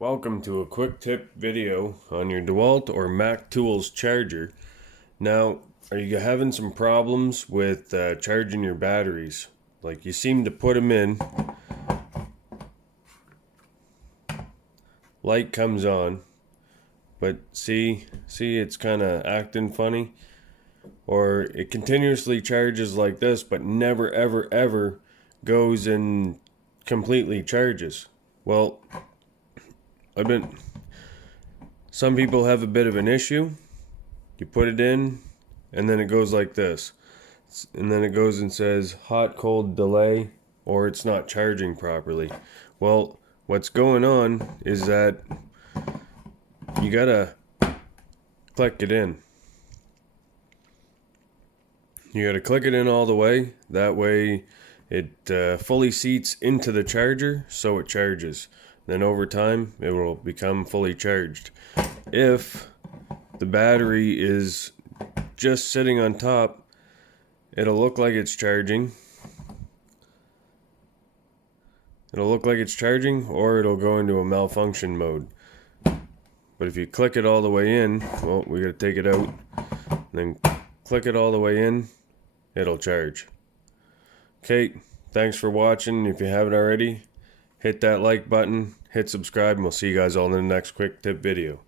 Welcome to a quick tip video on your DeWALT or Mac Tools charger. Now, are you having some problems with charging your batteries? Like you seem to put them in, light comes on, but see it's kind of acting funny, or it continuously charges like this but never ever goes and completely charges. Well, some people have a bit of an issue. You put it in and then it goes like this, and then it goes and says hot cold delay, or it's not charging properly. Well, what's going on is that you gotta click it in. You gotta click it in all the way. That way it fully seats into the charger so it charges. Then over time it will become fully charged. If the battery is just sitting on top, it'll look like it's charging. Or it'll go into a malfunction mode. But if you click it all the way in, well, we gotta take it out, then click it all the way in, it'll charge. Okay, thanks for watching. If you haven't already, hit that like button, hit subscribe, and we'll see you guys all in the next quick tip video.